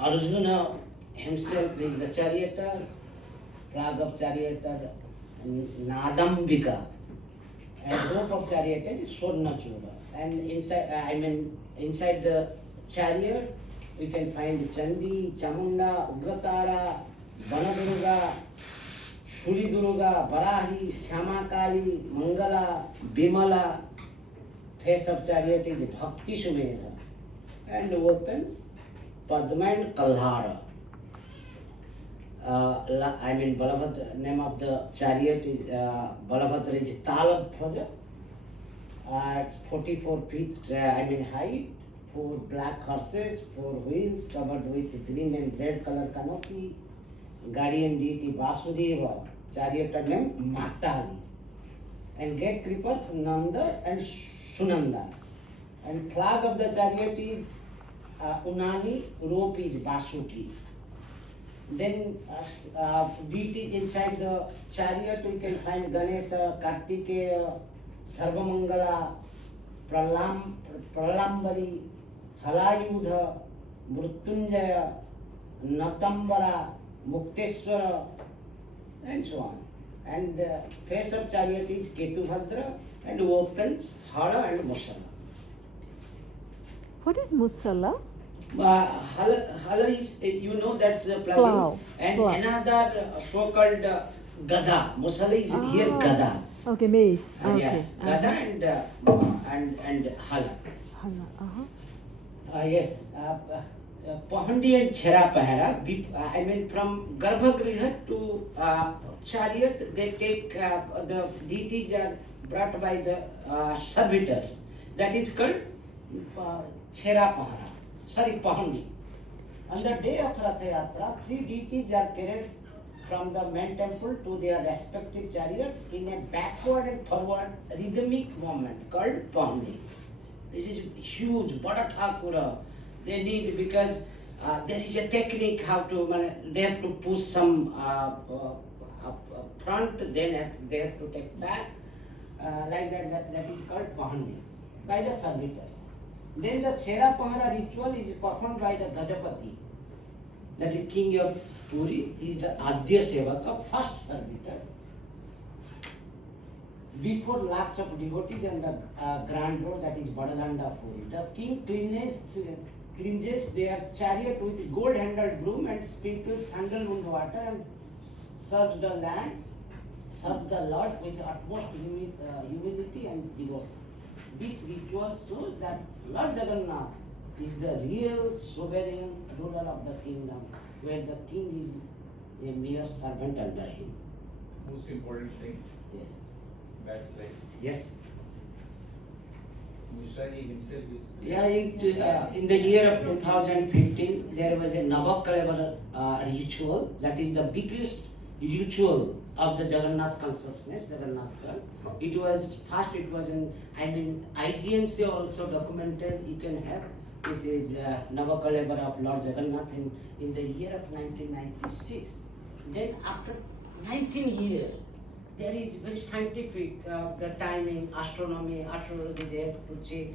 Arjuna himself is the charioteer, flag of charioteer, Nadambika, and rope of charioteer is Swarnachura. And inside the chariot, we can find Chandi, Chamunda, Ugratara, Vanadurga, Shuri Durga, Barahi, Shyamakali, Mangala, Bimala. Face of chariot is Bhakti Sumera, and weapons Padma and Kalhara. Balabhadra, name of the chariot is Balabhadra is Talabhraja. It's 44 feet height, 4 black horses, 4 wheels covered with green and red color canopy. Guardian deity Vasudeva, chariot name Matali, and gate creepers Nanda and Sunanda. And flag of the chariot is Unani, rope is Basuki. Then deity inside the chariot we can find Ganesha, Kartikeya, Sarvamangala, Pralambari, Halayudha, Mrutyunjaya, Natambara, Mukteswara, and so on. And face of chariot is Ketubhadra, and opens Hala and Musala. What is Musala? Hala is, that's the plow. And plow. Another so-called Gada. Musala is here Gada. Okay, mace. Yes, Gada and Hala. Hala, yes. Pahandi and Chera Pahara, from Garbhagriha to chariot, they take the deities are brought by the servitors. That is called Chera Pahara. Sorry, Pahandi. On the day of Ratha Yatra, 3 deities are carried from the main temple to their respective chariots in a backward and forward rhythmic movement called Pahandi. This is huge, Bada Thakura. They need, because there is a technique how to, they have to push some front, then they have to take back, like that is called Pahandi by the servitors. Then the Chera Pahara ritual is performed by the Gajapati, that is king of Puri. He is the Adya Sevaka, first servitor. Before lakhs of devotees and the grand road, that is Badalanda Puri. The king cleanses their chariot with gold handled broom and sprinkles sandalwood water and serves the Lord with utmost humility and devotion. This ritual shows that Lord Jagannath is the real sovereign ruler of the kingdom, where the king is a mere servant under him. Most important thing. Yes. That's like. Yes. Mushari himself is. Yeah, in the year of 2015, there was a Navakalevara ritual. That is the biggest ritual of the Jagannath consciousness, Jagannath. It was in, IGNC also documented. You can have, this is Navakalevara of Lord Jagannath in the year of 1996. Then after 19 years, there is very scientific, the timing, astronomy, astrology, they have to check.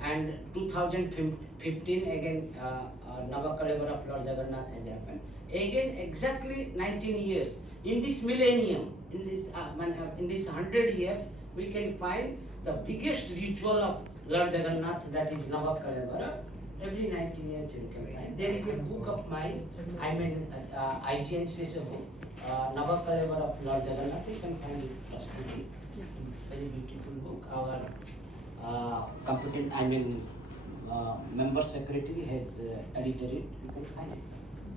And 2015 again, Navakalevara of Lord Jagannath has happened. Again, exactly 19 years. In this millennium, in this 100 years, we can find the biggest ritual of Lord Jagannath, that is Navakalevara. Every 19 years you can find. There is a book of mine, IGNC's book, Navakalevara of Lord Jagannath. You can find it personally. Very beautiful book. Our competent, member secretary has edited it. You can find it.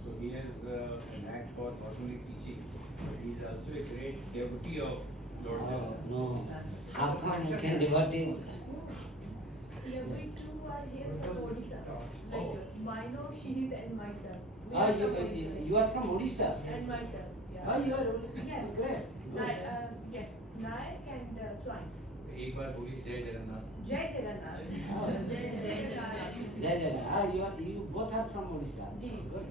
So he has an knack for not only teaching, but he is also a great devotee of Lord Jagannath. No, how come you can devotee? Yeah, we two are here from Odisha. Like Mino, she's and myself. You are from Odisha? And myself. Yeah. You are Yes. great. Yes. Nayak and Swine. एक बार बोली जय Jagannath. Jai Jagannath. Jai Jagannath. You both are from Odisha. Good.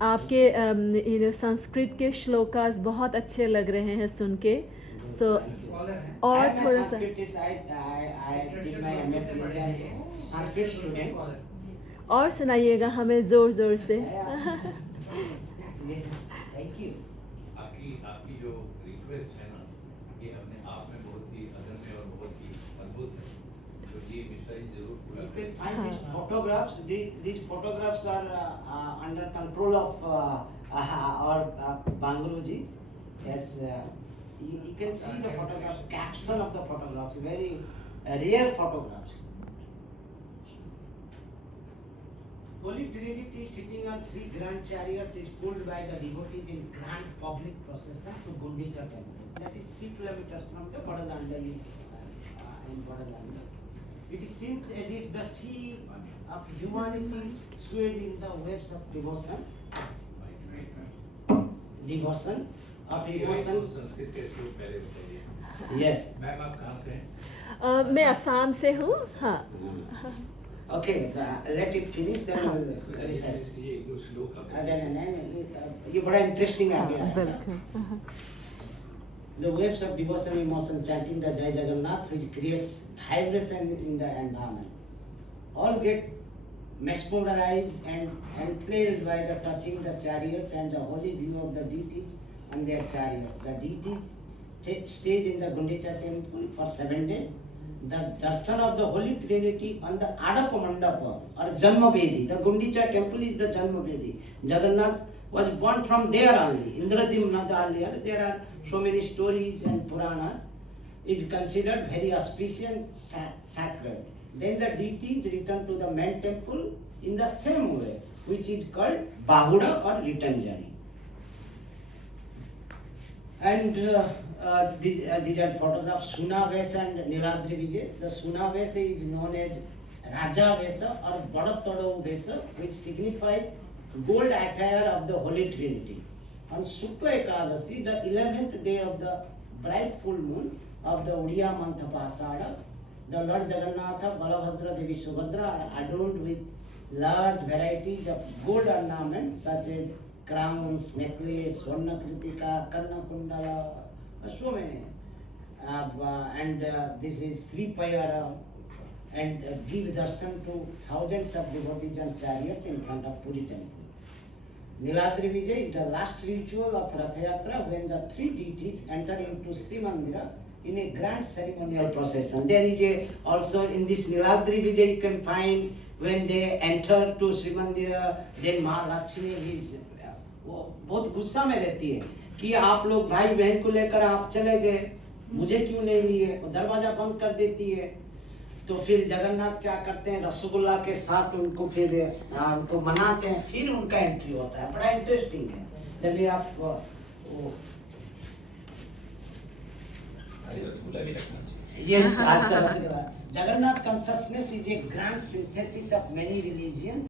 आपके संस्कृत के श्लोकास बहुत अच्छे लग रहे हैं सुन के. So और थोड़ा सा I did my MA Sanskrit student. और सुनाइएगा हमें ज़ोर ज़ोर से। Yes, thank you. आपकी जो रिक्वेस्ट है ना, ये अपने आप में बहुत ही अदम्य और बहुत ही अद्भुत है, तो ये मिश्रा जी जरूर पूरा You can करें। find these photographs. These photographs are under control of our Bangaruji. That's you can see the photograph, caption of the photographs, very rare photographs. Holy Trinity sitting on three grand chariots is pulled by the devotees in grand public procession to Gundicha temple. That is 3 kilometers from the Badalanda in Badalanda. It seems as if the sea of humanity swayed in the waves of devotion. Devotion of devotion. Sanskrit के श्लोक पहले बताइए। Yes. Ma'am आप कहाँ से हैं? मैं असम से हूँ। हाँ। Okay, let it finish then we'll recite. ये एक दो श्लोक आप ये बड़ा इंटरेस्टिंग आ गया है। बिल्कुल। The waves of devotion emotion chanting the Jai Jagannath, which creates vibration in the environment. All get mesmerized and enthralled by the touching the chariots and the holy view of the deities and their chariots. The deities stays in the Gundicha temple for 7 days. The darshan of the Holy Trinity on the Adapa Mandapa or Janma Vedi. The Gundicha temple is the Janma Vedi. Jagannath was born from there only. Indradimna earlier. There are so many stories and Purana. Is considered very auspicious sacred. Then the deities return to the main temple in the same way, which is called Bahuda or return journey. And these are photographs Suna Vesa and Niladri Vijay. The Suna Vesa is known as Raja Vesa or Badatado Vesa, which signifies gold attire of the Holy Trinity. On Shukla Ekadasi, the 11th day of the bright full moon of the Uriya month of Asada, the Lord Jagannatha, Balabhadra, Devi Subhadra are adorned with large varieties of gold ornaments such as crowns, necklace, Swarna Kritika, Karna Kundala, so many. And this is Sri Payara and give darshan to thousands of devotees and chariots in front of Puri temple. Niladri Vijay is the last ritual of Rath Yatra when the three deities enter into Sri Mandira in a grand ceremonial procession. There is also in this Niladri Vijay you can find when they enter to Sri Mandira, then Mahalakshmi is वो बहुत गुस्सा में रहती है कि आप लोग भाई बहन को लेकर आप चले गए, मुझे क्यों नहीं लिए, वो दरवाजा बंद कर देती है। तो फिर जगन्नाथ क्या करते हैं, रसगुल्ला के साथ उनको फिर उनको मनाते हैं, फिर उनका एंट्री होता है। बड़ा इंटरेस्टिंग है। तभी आप रसगुल्ला भी रखना चाहिए। Yes, as the Jagannath consciousness is a grand synthesis of many religions